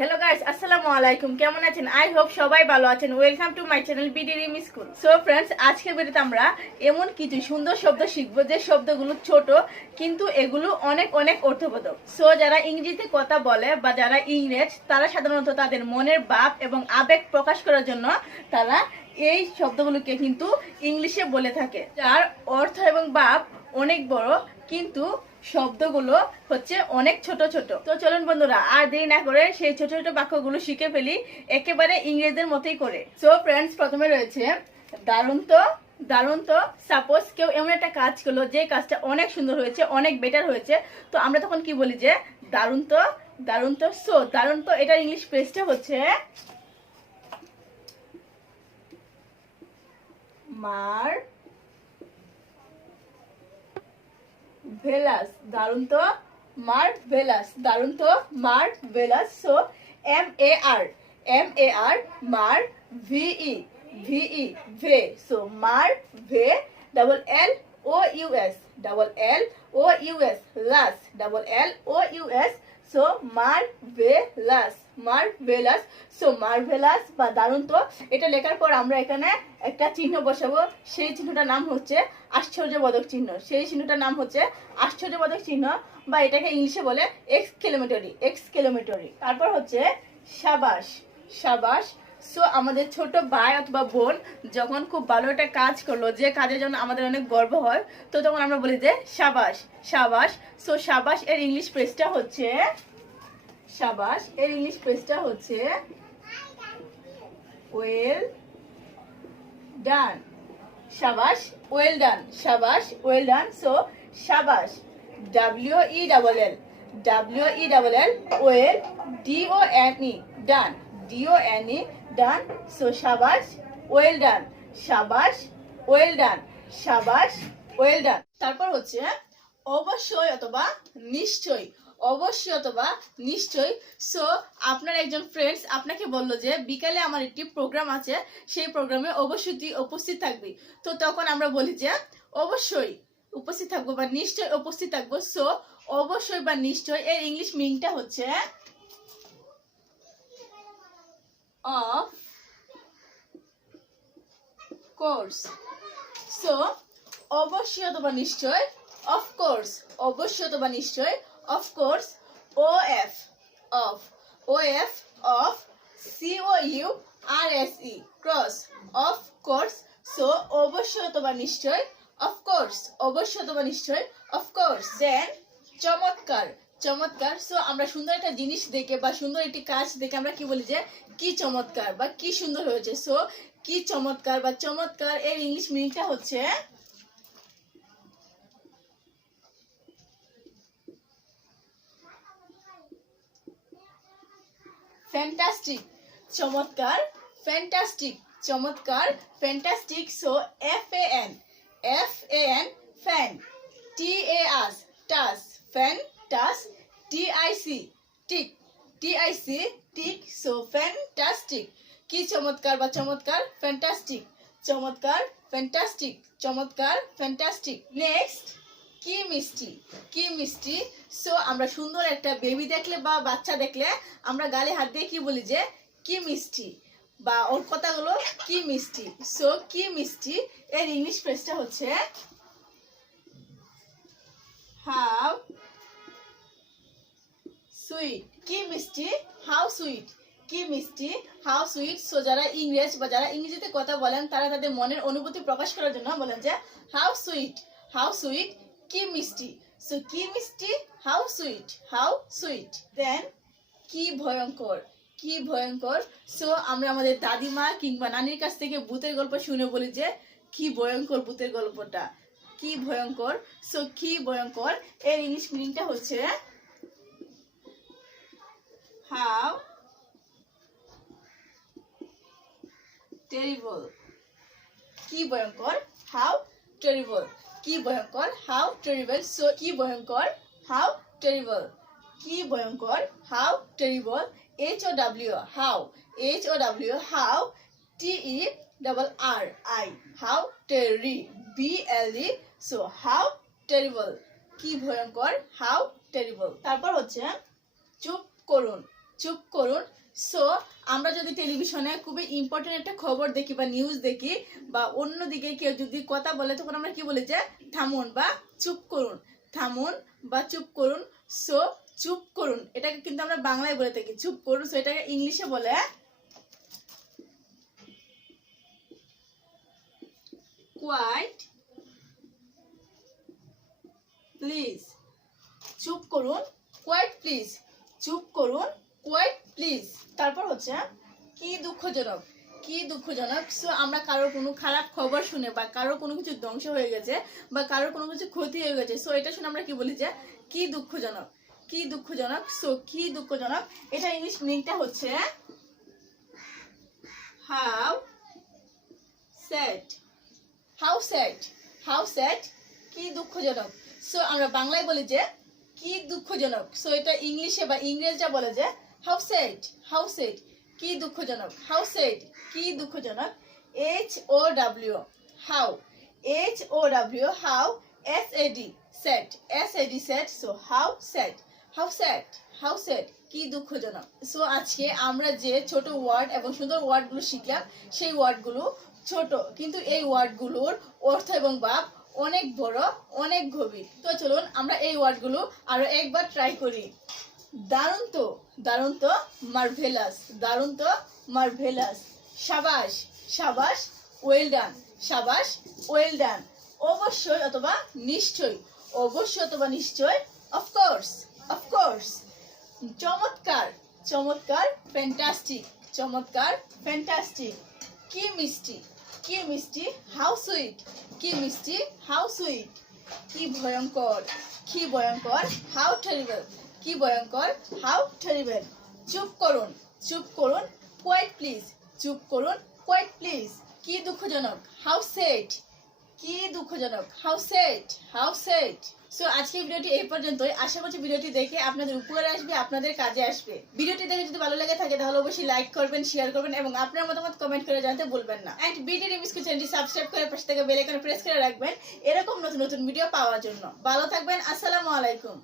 Hello guys, আসসালামু আলাইকুম। কেমন আছেন? আই হোপ সবাই ভালো আছেন। ওয়েলকাম টু মাই চ্যানেল বিডিরিম স্কুল। সো ফ্রেন্ডস, আজকের ভিডিওতে আমরা এমন কিছু সুন্দর শব্দ শিখবো যে শব্দগুলো ছোট কিন্তু এগুলো অনেক অনেক অর্থবোধক। সো যারা ইংরেজিতে কথা বলে বা যারা ইংরেজ, তারা সাধারণত তাদের মনের ভাব এবং আবেগ প্রকাশ করার জন্য তারা এই শব্দগুলোকে কিন্তু ইংলিশে বলে থাকে, যার অর্থ এবং ভাব অনেক বড় কিন্তু শব্দগুলো হচ্ছে অনেক ছোট ছোট। তো চলুন বন্ধুরা, আর দেরি না করে সেই ছোট ছোট বাক্যগুলো শিখে ফেলি একেবারে ইংরেজদের মতোই করে। সো ফ্রেন্ডস, প্রথমে রয়েছে দারুণ তো। দারুণ তো, সাপোজ কেউ এমন একটা কাজ করলো যে কাজটা অনেক সুন্দর হয়েছে, অনেক বেটার হয়েছে, তো আমরা তখন কি বলি যে দারুণ তো। দারুণ তো। সো দারুণ তো এটার ইংলিশ ফ্রেজটা হচ্ছে মার ভেলাস। দারুণ তো মার্ভেলাস। দারুণ তো মার্ভেলাস। সো MAR, মার, VE ভে। সো মার ভে, LOUS লাস, LOUS। So marvellous, marvellous. So marvellous বা দারুণ তো, এটা লেখার পর আমরা এখানে একটা চিহ্ন বসাবো। সেই চিহ্নটার নাম হচ্ছে আশ্চর্যবোধক চিহ্ন। সেই চিহ্নটার নাম হচ্ছে আশ্চর্যবোধক চিহ্ন, বা এটাকে ইংলিশে বলে এক্সক্লেমেটরি। তারপর হচ্ছে সাবাস, সাবাস। সো আমাদের ছোট ভাই অথবা বোন যখন খুব ভালো একটা কাজ করলো, যে কাজের জন্য আমাদের অনেক গর্ব হয়, তো তখন আমরা বলি যে সাবাস, সাবাস। সো সাবাস এর ইংলিশ ফ্রেজটা হচ্ছে সাবাস এর ইংলিশ ফ্রেজটা হচ্ছে ওয়েল ডান। সাবাস, ওয়েল ডান। সাবাস, ওয়েল ডান। সো সাবাস, WELL, ওয়েল, DONE ডান, DONE ডান। সো সাবাস, ওয়েল ডান। সাবাস, ওয়েল ডান। সাবাস, ওয়েল ডান। তারপর হচ্ছে অবশ্যই অথবা নিশ্চয়ই, অবশ্যই অথবা নিশ্চয়ই। সো আপনার একজন ফ্রেন্ডস আপনাকে বললো যে বিকালে আমার একটি প্রোগ্রাম আছে, সেই প্রোগ্রামে অবশ্যই তুই উপস্থিত থাকবি। তো তখন আমরা বলি যে অবশ্যই উপস্থিত থাকবো বা নিশ্চয়ই উপস্থিত থাকবো। সো অবশ্যই বা নিশ্চয় এর ইংলিশ মিনিংটা হচ্ছে অফ কোর্স। সো অবশ্যই অথবা নিশ্চয়, অফ কোর্স। অবশ্যই অথবা নিশ্চয়, of course. OF, of, OF, of. COURSE cross, of course. So অবশ্যই অথবা নিশ্চয়, অফ কোর্স। অবশ্যই অথবা নিশ্চয়, অফ কোর্স। দেন চমৎকার, চমৎকার। সো আমরা সুন্দর একটা জিনিস দেখে বা সুন্দর একটি কাজ দেখে আমরা কি বলি যে কি চমৎকার বা কি সুন্দর হয়েছে। সো কি চমৎকার বা চমৎকার এর ইংলিশ মিনিংটা হচ্ছে ফ্যান্টাস্টিক। চমৎকার, ফ্যান্টাস্টিক। চমৎকার, fantastic. So FAN, fan, TAS টাস, ফ্যান টাস, TIC tick, tick. So fantastic. কি চমৎকার বা চমৎকার, ফ্যান্টাস্টিক। চমৎকার, ফ্যান্টাস্টিক। চমৎকার, ফ্যান্টাস্টিক। নেক্সট, কি মিষ্টি, কি মিষ্টি। সো আমরা সুন্দর একটা বেবি দেখলে বা বাচ্চা দেখলে আমরা গালে হাত দিয়ে কি বলি যে কি মিষ্টি, বা ওর কথাগুলো কি মিষ্টি। সো কি মিষ্টি এর ইংলিশ ফ্রেজটা হচ্ছে হাউ সুইট। কি মিষ্টি, হাউ সুইট। কি মিষ্টি, হাউ সুইট। সো যারা ইংরেজ বা যারা ইংরেজিতে কথা বলেন, তারা তাদের মনের অনুভূতি প্রকাশ করার জন্য বলেন যে হাউ সুইট, হাউ সুইট, কি মিষ্টি। সো কি মিষ্টি, হাউ সুইট, হাউ সুইট। দেন কি ভয়ঙ্কর, কি ভয়ঙ্কর। সো আমরা আমাদের দাদিমা কিংবা নানির কাছ থেকে ভূতের গল্প শুনে বলি যে কি ভয়ঙ্কর ভূতের গল্পটা, কি ভয়ঙ্কর। সো কি ভয়ঙ্কর এর ইংলিশ মিনিংটা হচ্ছে হাউ টেরিবল। কি ভয়ঙ্কর, হাউ টেরিবল। কি ভয়ঙ্কর, হাউ টেরিবল। সো কি ভয়ঙ্কর, হাউ টেরিবল। কি ভয়ঙ্কর, how terrible. HOW, how, HOW, how. TERRI, how Terry, BLE। So how terrible, কি ভয়ঙ্কর, হাউ টেরিবল। তারপর হচ্ছে চুপ করুন, চুপ করুন। সো আমরা যদি টেলিভিশনে খুবই ইম্পর্টেন্ট একটা খবর দেখি বা নিউজ দেখি বা অন্যদিকে কেউ যদি কথা বলে তখন আমরা কি বলি যে থামুন বা চুপ করুন, থামুন বা চুপ করুন। সো চুপ করুন এটাকে কিন্তু আমরা বাংলায় বলে থাকি চুপ করুন। সো এটাকে ইংলিশে বলে কোয়াইট প্লিজ। চুপ করুন, কোয়াইট প্লিজ। চুপ করুন, কোয়াইট প্লিজ। তারপর হচ্ছে কি দুঃখজনক, কি দুঃখজনক। সো আমরা কারোর কোনো খারাপ খবর শুনে বা কারোর কোনো কিছু ধ্বংস হয়ে গেছে বা কারোর কোনো কিছু ক্ষতি হয়ে গেছে, সো এটা শুনে আমরা কি বলি যে কি দুঃখজনক, কি দুঃখজনক। সো কি দুঃখজনক এটা ইংলিশ মিনিংটা হচ্ছে how sad, how sad, how sad, কি দুঃখজনক। সো আমরা বাংলায় বলি যে কি দুঃখজনক। সো এটা ইংলিশে বা ইংরেজিতে বলে যে হাউ স্যাড, হাউ স্যাড, কি দুঃখজনক, হাউ স্যাড, কি দুঃখজনক। H O W, how, H O W, how, S A D, sad, S A D, sad. So how sad, how sad, how sad, কি দুঃখজনক। সো আজকে আমরা যে ছোট ওয়ার্ড এবং সুন্দর ওয়ার্ডগুলো শিখলাম সেই ওয়ার্ডগুলো ছোট, কিন্তু এই ওয়ার্ডগুলোর অর্থ এবং ভাব অনেক বড়, অনেক গভীর। তো চলুন আমরা এই ওয়ার্ডগুলো আরো একবার ট্রাই করি। দারুণ তো, দারুণ তো, মার্ভেলাস, দারুণ তো, মার্ভেলাস। সাবাস, সাবাস, ওয়েল ডান, সাবাস, ওয়েল ডান। অবশ্যই অথবা নিশ্চয়ই, অবশ্যই অথবা নিশ্চয়, অফকোর্স, অফকোর্স। চমৎকার, চমৎকার, ফ্যান্টাস্টিক, চমৎকার, ফ্যান্টাস্টিক। কি মিষ্টি, কি মিষ্টি, হাউ সুইট, কি মিষ্টি, হাউ সুইট। কি ভয়ঙ্কর, কি ভয়ঙ্কর, হাউ টেরিবল, কি ভয়ঙ্কর, হাউ টেরিবল। চুপ করুন, চুপ করুন, কোয়াইট প্লিজ, চুপ করুন, কোয়াইট প্লিজ। কি দুঃখজনক, হাউ স্যাড, কি দুঃখজনক, how sad, how sad. So আজকের ভিডিওটি এই পর্যন্তই। আশা করছি ভিডিওটি দেখে আপনাদের উপকারে আসবে, আপনাদের কাজে আসবে। ভিডিওটি দেখে যদি ভালো লাগে থাকে তাহলে অবশ্যই লাইক করবেন, শেয়ার করবেন এবং আপনার মতামত কমেন্ট করে জানাতে ভুলবেন না। এন্ড বিডি রিমিক্স চ্যানেলটি সাবস্ক্রাইব করে পাশে থেকে বেল আইকন প্রেস করে রাখবেন এরকম নতুন নতুন ভিডিও পাওয়ার জন্য। ভালো থাকবেন, আসসালামু আলাইকুম।